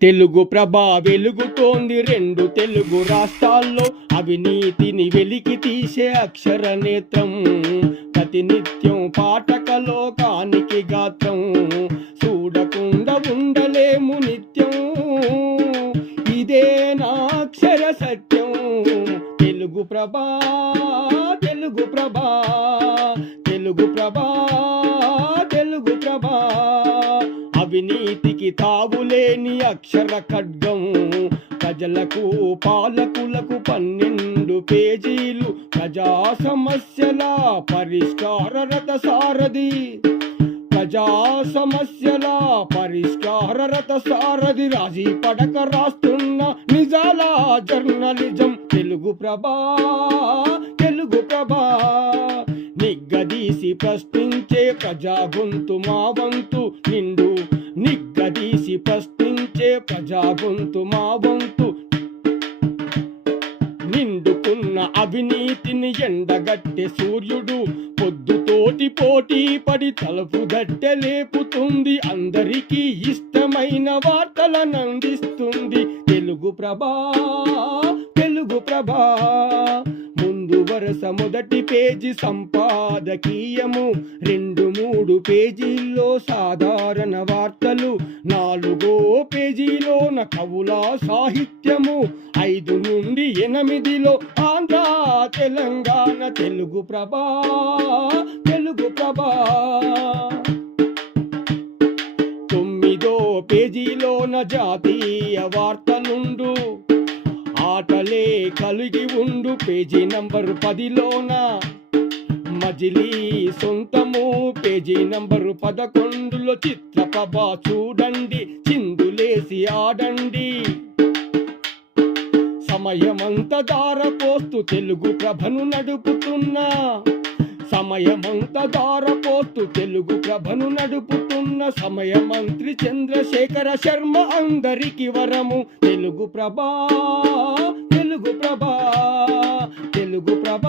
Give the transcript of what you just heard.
తెలుగు ప్రభ వెలుగుతోంది రెండు తెలుగు రాష్ట్రాల్లో, అవినీతిని వెలికి తీసే అక్షర నేత్రం, ప్రతినిత్యం పాఠక లోకానికి గాత్రం, చూడకుండా ఉండలేము నిత్యం, ఇదే నా అక్షర సత్యం. తెలుగు ప్రభ, తెలుగు ప్రభ, తెలుగు ప్రభ, తెలుగు ప్రభ, అవినీతికి తావులేని అక్షర ఖడ్గం, ప్రజలకు పాలకులకు 12 పేజీలు, ప్రజా సమస్యల పరిష్కార రథ సారథి, ప్రజా సమస్యల పరిష్కార రథ సారథి, రాజీ పడక రాస్తున్న నిజాల జర్నలిజం. తెలుగు ప్రభ, తెలుగు ప్రభ, నిగ్గదీసి ప్రశ్నించే ప్రజా గొంతు మా వంతు నిండు, నిగ్గదీసి ప్రశ్నించే ప్రజా గొంతు మా వంతు, నిండుకున్న అవినీతిని ఎండగట్టె సూర్యుడు, పొద్దుతోటి పోటీ పడి తలుపు దట్టె లేపుతుంది, అందరికీ ఇష్టమైన వార్తలను అందిస్తుంది. తెలుగు ప్రభ, తెలుగు ప్రభ, ముందు వరుస మొదటి పేజీ సంపాదకీయము, 2-3 పేజీల్లో సాధారణ వార్తలు, 4వ పేజీలోన కవుల సాహిత్యము, 5 నుండి 8లో ఆంధ్ర తెలంగాణ. తెలుగు ప్రభ, తెలుగు ప్రభ, 9వ పేజీలోన జాతీయ వార్తలుండు, ఆటలే కలిగి ఉండు, పేజీ నంబర్ 10లోన మజిలీ సొంతము, పేజీ నంబరు 11లో చిత్రప్రభ చూడండి, చిందులేసి ఆడండి, సమయమంత దారపోస్తూ తెలుగు ప్రభను నడుపుతున్నా, సమయమంత దారపోస్తూ తెలుగు ప్రభను నడుపుతున్న సమయమంత్రి చంద్రశేఖర శర్మ అందరికి వరము. తెలుగు ప్రభ, తెలుగు ప్రభ, తెలుగు ప్రభ.